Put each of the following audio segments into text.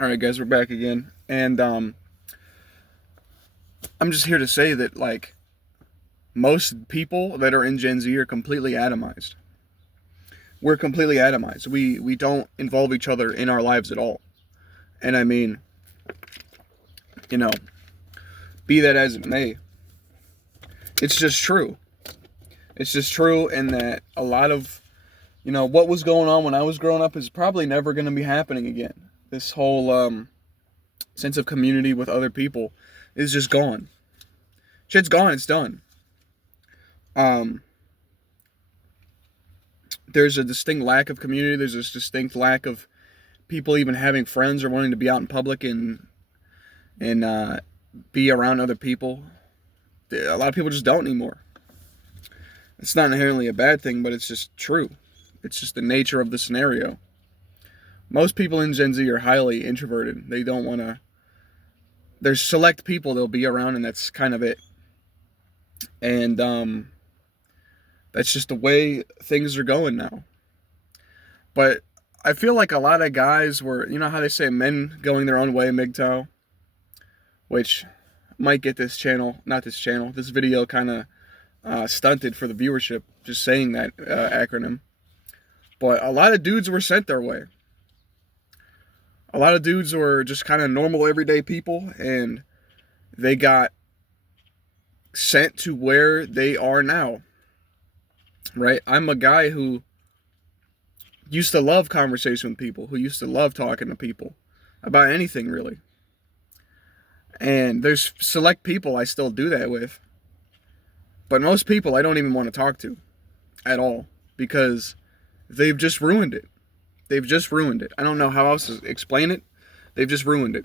All right, guys, we're back again, and I'm just here to say that like most people that are in Gen Z are completely atomized. We're completely atomized. We don't involve each other in our lives at all. And I mean, you know, be that as it may, it's just true. It's just true, and that a lot of what was going on when I was growing up is probably never going to be happening again. This whole sense of community with other people is just gone. Shit's gone. It's done. Um, there's a distinct lack of community. There's this distinct lack of people even having friends or wanting to be out in public and be around other people. A lot of people just don't anymore. It's not inherently a bad thing, but it's just true. It's just the nature of the scenario. Most people in Gen Z are highly introverted. They don't want to. There's select people they'll be around, and that's kind of it. And that's just the way things are going now. But I feel like a lot of guys were, you know how they say men going their own way, MGTOW, which might get this video kind of stunted for the viewership, just saying that acronym. But a lot of dudes were sent their way. A lot of dudes were just kind of normal, everyday people, and they got sent to where they are now. Right? I'm a guy who used to love conversation with people, who used to love talking to people about anything, really. And there's select people I still do that with. But most people I don't even want to talk to at all, because they've just ruined it. They've just ruined it. I don't know how else to explain it. They've just ruined it.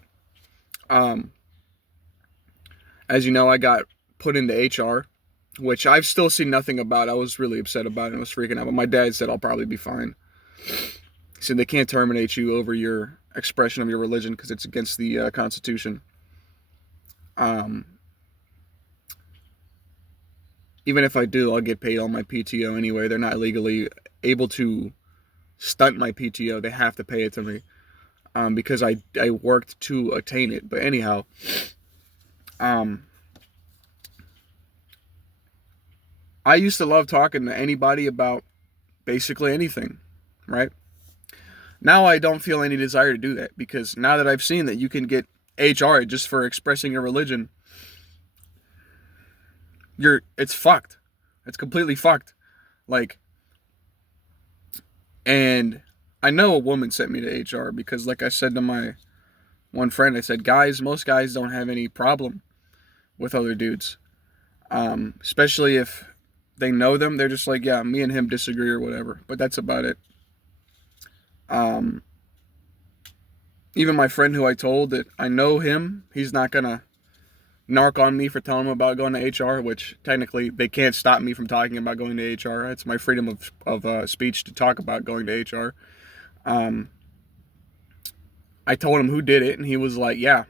As you know, I got put into HR, which I've still seen nothing about. I was really upset about it. I was freaking out. But my dad said I'll probably be fine. He said they can't terminate you over your expression of your religion because it's against the Constitution. Even if I do, I'll get paid all my PTO anyway. They're not legally able to stunt my PTO. They have to pay it to me because I worked to attain it. But anyhow, I used to love talking to anybody about basically anything, right? Now I don't feel any desire to do that, because now that I've seen that you can get HR just for expressing your religion, it's fucked. It's completely fucked. Like, and I know a woman sent me to HR because, like I said to my one friend, I said, most guys don't have any problem with other dudes. Especially if they know them, they're just like, yeah, me and him disagree or whatever. But that's about it. Even my friend who I told that I know him, he's not gonna narc on me for telling him about going to HR, which technically they can't stop me from talking about going to HR. It's my freedom of speech to talk about going to HR. I told him who did it, and he was like, yeah,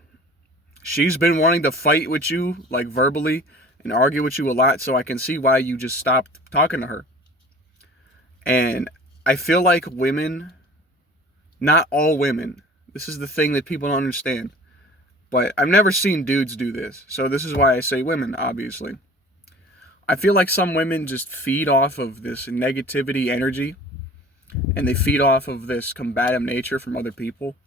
she's been wanting to fight with you, like verbally, and argue with you a lot, so I can see why you just stopped talking to her. And I feel like women, not all women, this is the thing that people don't understand, but I've never seen dudes do this, so this is why I say women, obviously. I feel like some women just feed off of this negativity energy, and they feed off of this combative nature from other people,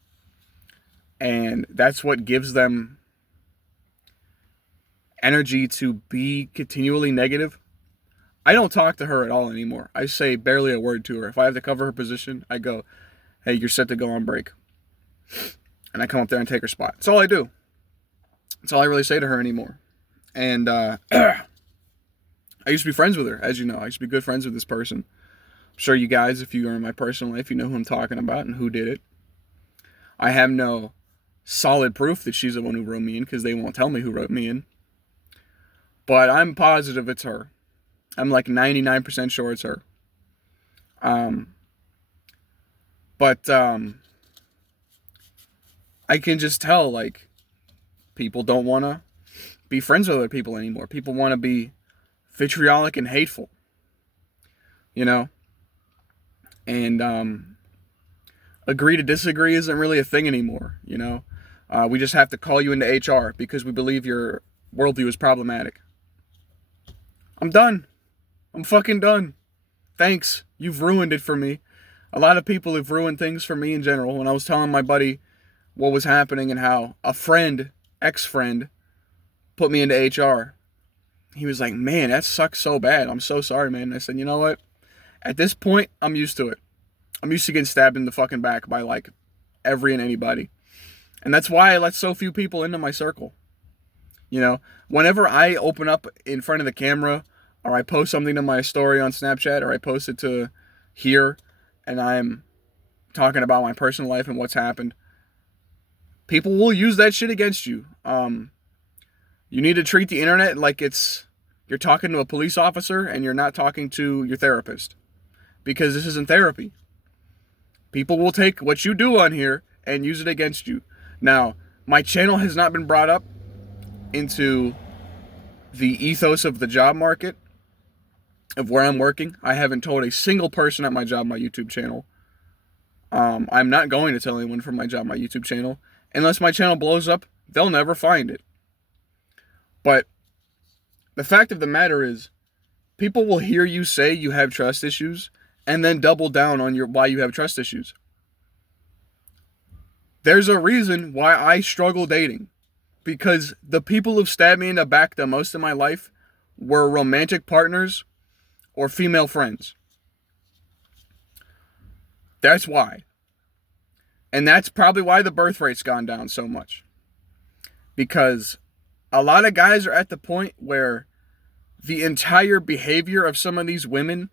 and that's what gives them energy to be continually negative. I don't talk to her at all anymore. I say barely a word to her. If I have to cover her position, I go, hey, you're set to go on break. And I come up there and take her spot. That's all I do. That's all I really say to her anymore. And I used to be friends with her, as you know. I used to be good friends with this person. I'm sure you guys, if you are in my personal life, you know who I'm talking about and who did it. I have no solid proof that she's the one who wrote me in, because they won't tell me who wrote me in. But I'm positive it's her. I'm like 99% sure it's her. But I can just tell, like, people don't want to be friends with other people anymore. People want to be vitriolic and hateful, you know? And agree to disagree isn't really a thing anymore, you know? We just have to call you into HR because we believe your worldview is problematic. I'm done. I'm fucking done. Thanks. You've ruined it for me. A lot of people have ruined things for me in general. When I was telling my buddy what was happening and how a friend, ex-friend, put me into HR, he was like, man, that sucks so bad. I'm so sorry, man. And I said, you know what? At this point, I'm used to it. I'm used to getting stabbed in the fucking back by like every and anybody. And that's why I let so few people into my circle. You know, whenever I open up in front of the camera or I post something to my story on Snapchat or I post it to here and I'm talking about my personal life and what's happened, people will use that shit against you. You need to treat the internet like you're talking to a police officer and you're not talking to your therapist. Because this isn't therapy. People will take what you do on here and use it against you. Now, my channel has not been brought up into the ethos of the job market of where I'm working. I haven't told a single person at my job my YouTube channel. I'm not going to tell anyone from my job my YouTube channel. Unless my channel blows up, they'll never find it. But the fact of the matter is, people will hear you say you have trust issues and then double down on why you have trust issues. There's a reason why I struggle dating. Because the people who've stabbed me in the back the most in my life were romantic partners or female friends. That's why. And that's probably why the birth rate's gone down so much. Because a lot of guys are at the point where the entire behavior of some of these women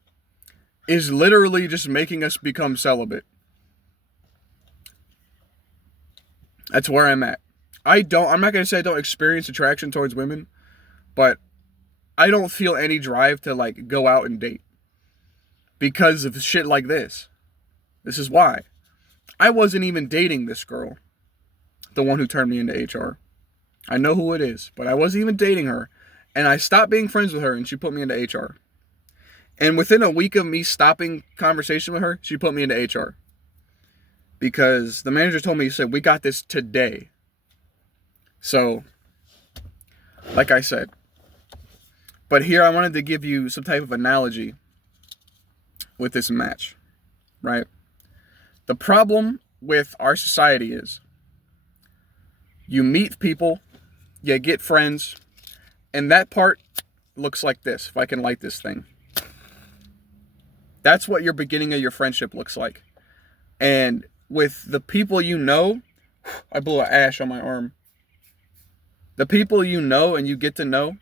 is literally just making us become celibate. That's where I'm at. I'm not going to say I don't experience attraction towards women, but I don't feel any drive to like go out and date because of shit like this. This is why. I wasn't even dating this girl, the one who turned me into HR. I know who it is, but I wasn't even dating her. And I stopped being friends with her and she put me into HR. And within a week of me stopping conversation with her, she put me into HR. Because the manager told me, he said, we got this today. So, like I said. But here I wanted to give you some type of analogy with this match. Right? The problem with our society is you meet people, you get friends, and that part looks like this. If I can light this thing. That's what your beginning of your friendship looks like. And with the people you know, I blew an ash on my arm. The people you know and you get to know,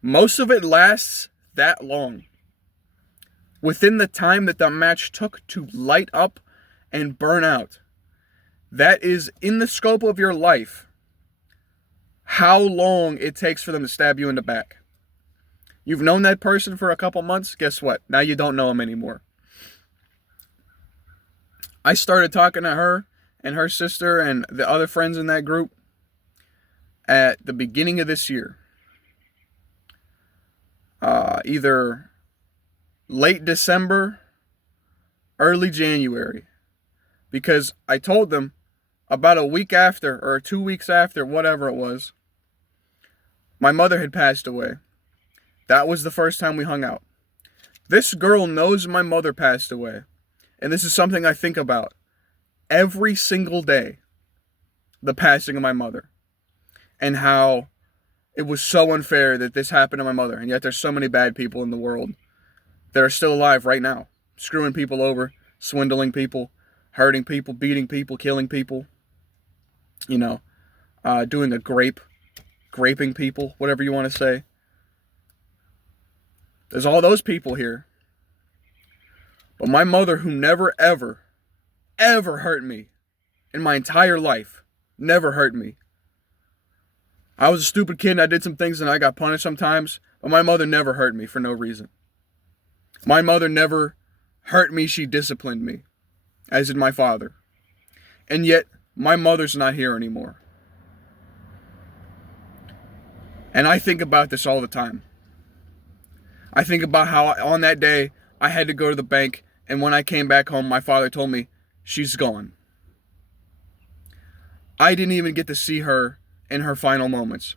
most of it lasts that long. Within the time that the match took to light up and burn out, that is in the scope of your life, how long it takes for them to stab you in the back. You've known that person for a couple months, guess what? Now you don't know them anymore. I started talking to her and her sister and the other friends in that group at the beginning of this year. Either late December, early January. Because I told them about a week after, or 2 weeks after, whatever it was, my mother had passed away. That was the first time we hung out. This girl knows my mother passed away. And this is something I think about every single day. The passing of my mother. And how it was so unfair that this happened to my mother. And yet there's so many bad people in the world that are still alive right now. Screwing people over, swindling people, hurting people, beating people, killing people. You know, doing a graping people, whatever you want to say. There's all those people here. But my mother, who never, ever, ever hurt me in my entire life, never hurt me. I was a stupid kid and I did some things and I got punished sometimes, but my mother never hurt me for no reason. My mother never hurt me, she disciplined me, as did my father. And yet, my mother's not here anymore. And I think about this all the time. I think about how on that day, I had to go to the bank, and when I came back home, my father told me, she's gone. I didn't even get to see her in her final moments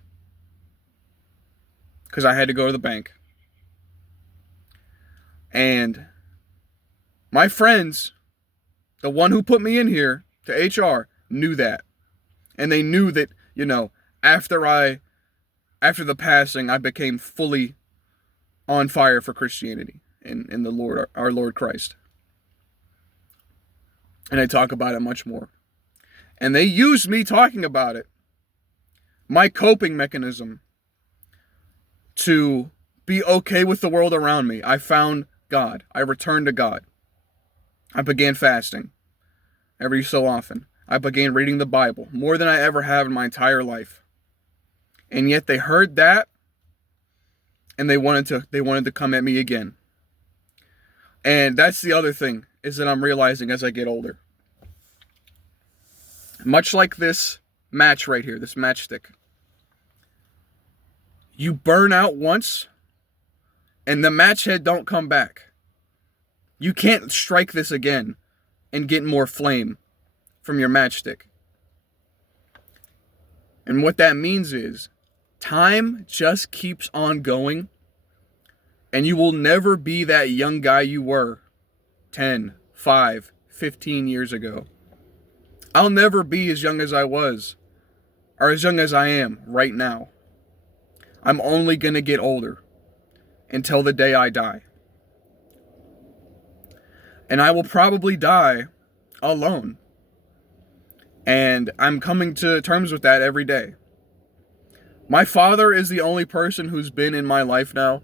because I had to go to the bank. And my friends, the one who put me in here to HR, knew that. And they knew that, after the passing, I became fully on fire for Christianity in the Lord, our Lord Christ. And I talk about it much more. And they used me talking about it, my coping mechanism, to be okay with the world around me. I found God. I returned to God. I began fasting every so often. I began reading the Bible more than I ever have in my entire life. And yet they heard that and they wanted to come at me again. And that's the other thing, is that I'm realizing as I get older. Much like this match right here, this matchstick. You burn out once and the match head don't come back. You can't strike this again and get more flame from your matchstick. And what that means is time just keeps on going, and you will never be that young guy you were 10, 5, 15 years ago. I'll never be as young as I was, or as young as I am right now. I'm only going to get older until the day I die. And I will probably die alone. And I'm coming to terms with that every day. My father is the only person who's been in my life now,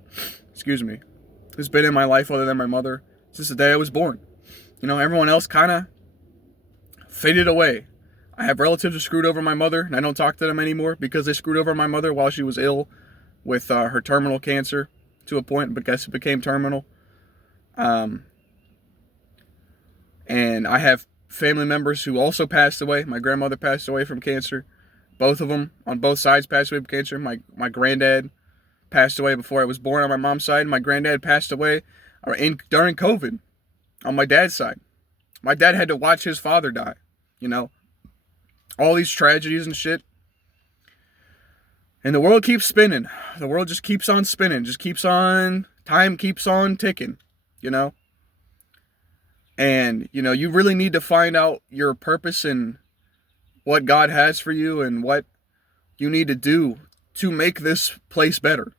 who's been in my life other than my mother since the day I was born. Everyone else kind of faded away. I have relatives who screwed over my mother, and I don't talk to them anymore because they screwed over my mother while she was ill with her terminal cancer to a point, but guess it became terminal. And I have family members who also passed away. My grandmother passed away from cancer. Both of them, on both sides, passed away from cancer. My granddad passed away before I was born on my mom's side. My granddad passed away during COVID on my dad's side. My dad had to watch his father die. All these tragedies and shit. And the world keeps spinning. The world just keeps on spinning. Time keeps on ticking, And, you really need to find out your purpose and what God has for you and what you need to do to make this place better.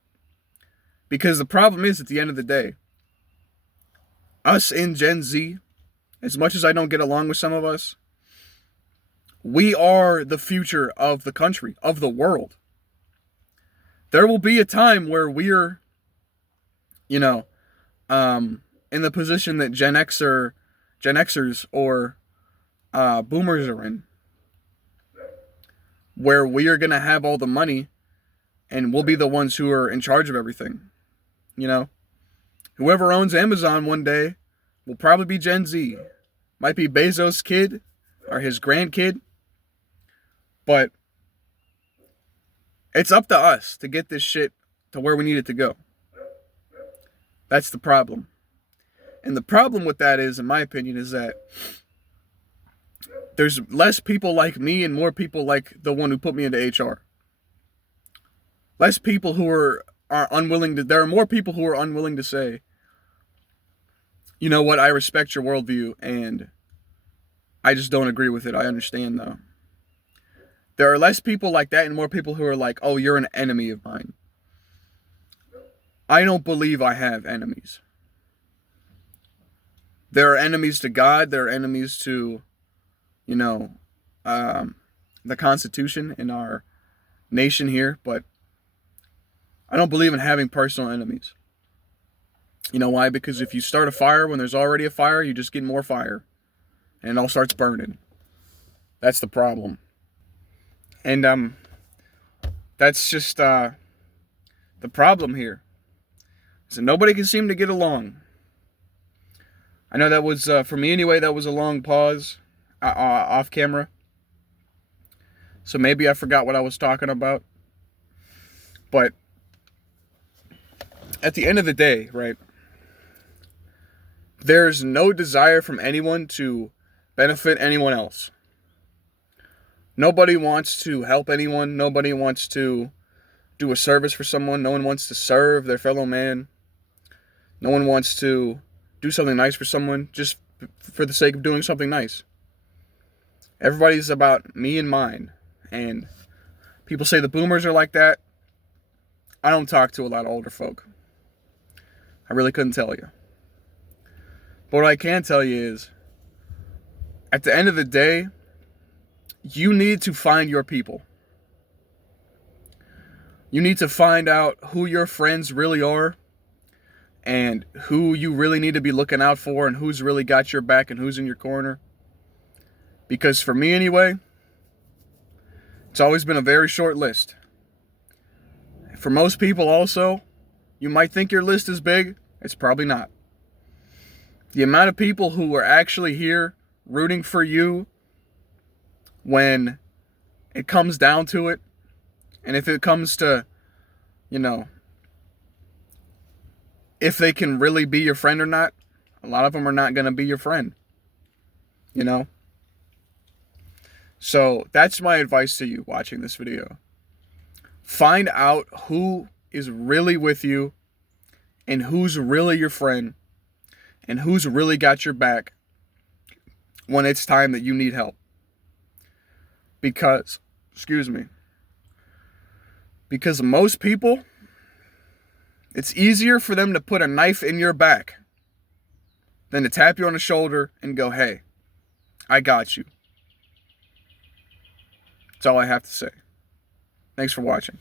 Because the problem is, at the end of the day, us in Gen Z, as much as I don't get along with some of us, we are the future of the country, of the world. There will be a time where we're, in the position that Gen Xers or boomers are in, where we are going to have all the money and we'll be the ones who are in charge of everything. Whoever owns Amazon one day will probably be Gen Z. Might be Bezos' kid or his grandkid. But it's up to us to get this shit to where we need it to go. That's the problem. And the problem with that is, in my opinion, is that there's less people like me and more people like the one who put me into HR. Less people who are unwilling to... There are more people who are unwilling to say, you know what, I respect your worldview and I just don't agree with it. I understand, though. There are less people like that and more people who are like, oh, you're an enemy of mine. I don't believe I have enemies. There are enemies to God. There are enemies to, the Constitution in our nation here. But I don't believe in having personal enemies. You know why? Because if you start a fire when there's already a fire, you just get more fire. And it all starts burning. That's the problem. And that's just the problem here. So nobody can seem to get along. I know that was, for me anyway, that was a long pause off camera. So maybe I forgot what I was talking about. But at the end of the day, right, there's no desire from anyone to benefit anyone else. Nobody wants to help anyone. Nobody wants to do a service for someone. No one wants to serve their fellow man. No one wants to do something nice for someone just for the sake of doing something nice. Everybody's about me and mine. And people say the boomers are like that. I don't talk to a lot of older folk. I really couldn't tell you. But what I can tell you is, at the end of the day, you need to find your people. You need to find out who your friends really are and who you really need to be looking out for and who's really got your back and who's in your corner. Because for me anyway, it's always been a very short list. For most people also, you might think your list is big. It's probably not. The amount of people who are actually here rooting for you when it comes down to it, and if it comes to, if they can really be your friend or not, a lot of them are not going to be your friend, So that's my advice to you watching this video. Find out who is really with you and who's really your friend and who's really got your back when it's time that you need help. Because most people, it's easier for them to put a knife in your back than to tap you on the shoulder and go, hey, I got you. That's all I have to say. Thanks for watching.